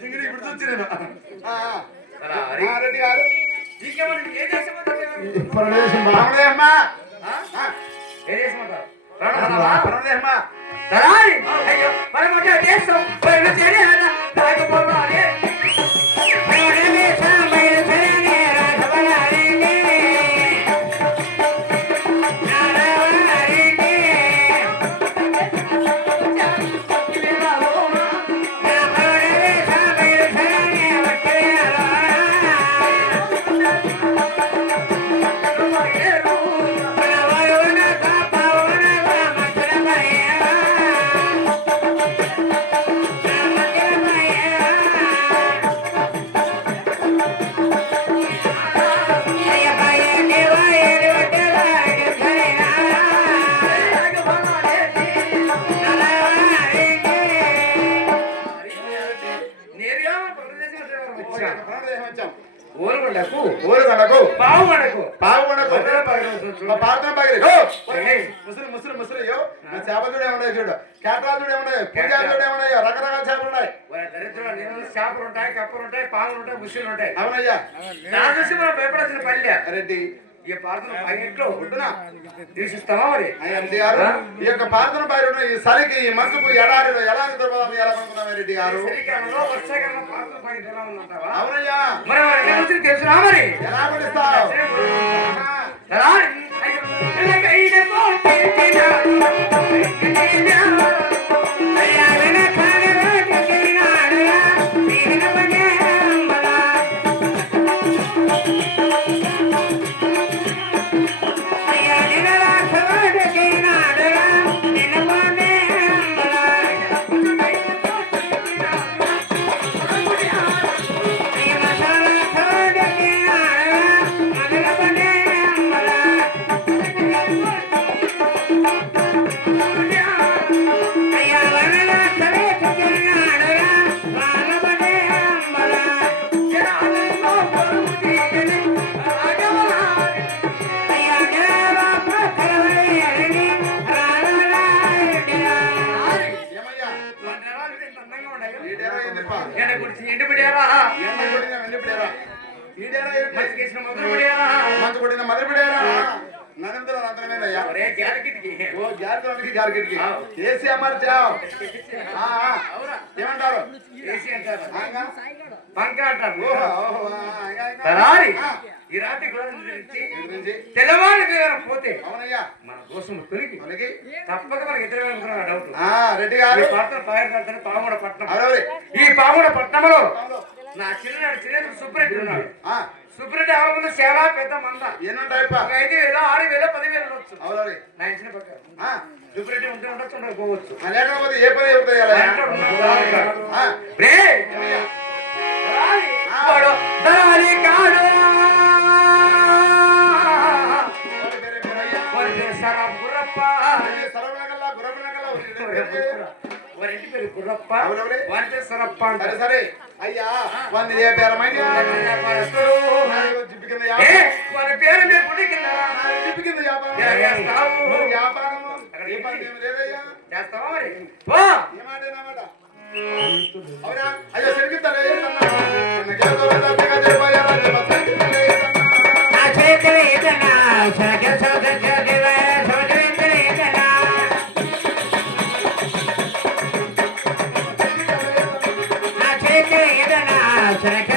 జింగిరి ఇప్పుడు చూస్తున్నాను. రెడ్డి గారు ఏ దేశం పరదేశమ్మా ఏ దేశం అంటారు పరదేశమ్మా అయ్యో మనం దేశం ఊరుగొండకు పావుగొండకు పావుగొండకు పార్థన పగిలి ముసురు ముసురు ముసురు చేపలు ఏమున్నాయి చూడు కేటరాజుడు ఏమున్నాయి పూజారుడు ఏమున్నాయి రకరకాల చేపలు ఉన్నాయి దరిద్రులు చేపలు ఉంటాయి కప్పలు ఉంటాయి పాములు ఉంటాయి ముసులు ఉంటాయి అవునయ్యా నా చూసి మనం భయపడాల్సిన పల్లె రెడ్డి ఈ పార్థన పగిట్లో ఉంటున్నా తీసిస్తావా మరి రెడ్డి గారు ఈ యొక్క ప్రార్థన పైన ఈ సరికి ఈ మంచుకు ఎడారిలో ఎలా నిద్రపోదాం ఎలా అనుకున్నాం రెడ్డి గారు వర్షాకాలం పార్థన పగిలి ఎలా ఉందంటావా అవునయ్యా మరి తెలుసురా మరి ఎలా పడిస్తావు ఏసీ అమర్చావు ఏమంటారు పంక అంటారు ఈ రాత్రి తెల్లవారి పోతే అవునయ్యా మన కోసం తొలిగి తప్పక మనకి ఎదురుగా డౌట్ రెడ్డి గారు పావుగూడ పట్నం ఈ పావుగూడ పట్నంలో నా చిన్న సుబ్రెడ్డి ఉన్నాడు సుబ్రెడ్డి ఆవుల సేవ పెద్ద మంద ఏనంటాయి 5,000 6,000 10,000 ఉండొచ్చు అవునండి నా ఇచ్చిన ప్రకారం సుబ్రెడ్డి ఉంటే ఉండొచ్చు ఉండకపోవచ్చు లేకపోతే ఏ పని వారింటి పేరు గుర్రప్ప వారి సరప్ప అంటారు సరే అయ్యా వారి పేరు మీరు గుడి కింద చేస్తావా మరి అయ్యో సరిగిస్తారా Check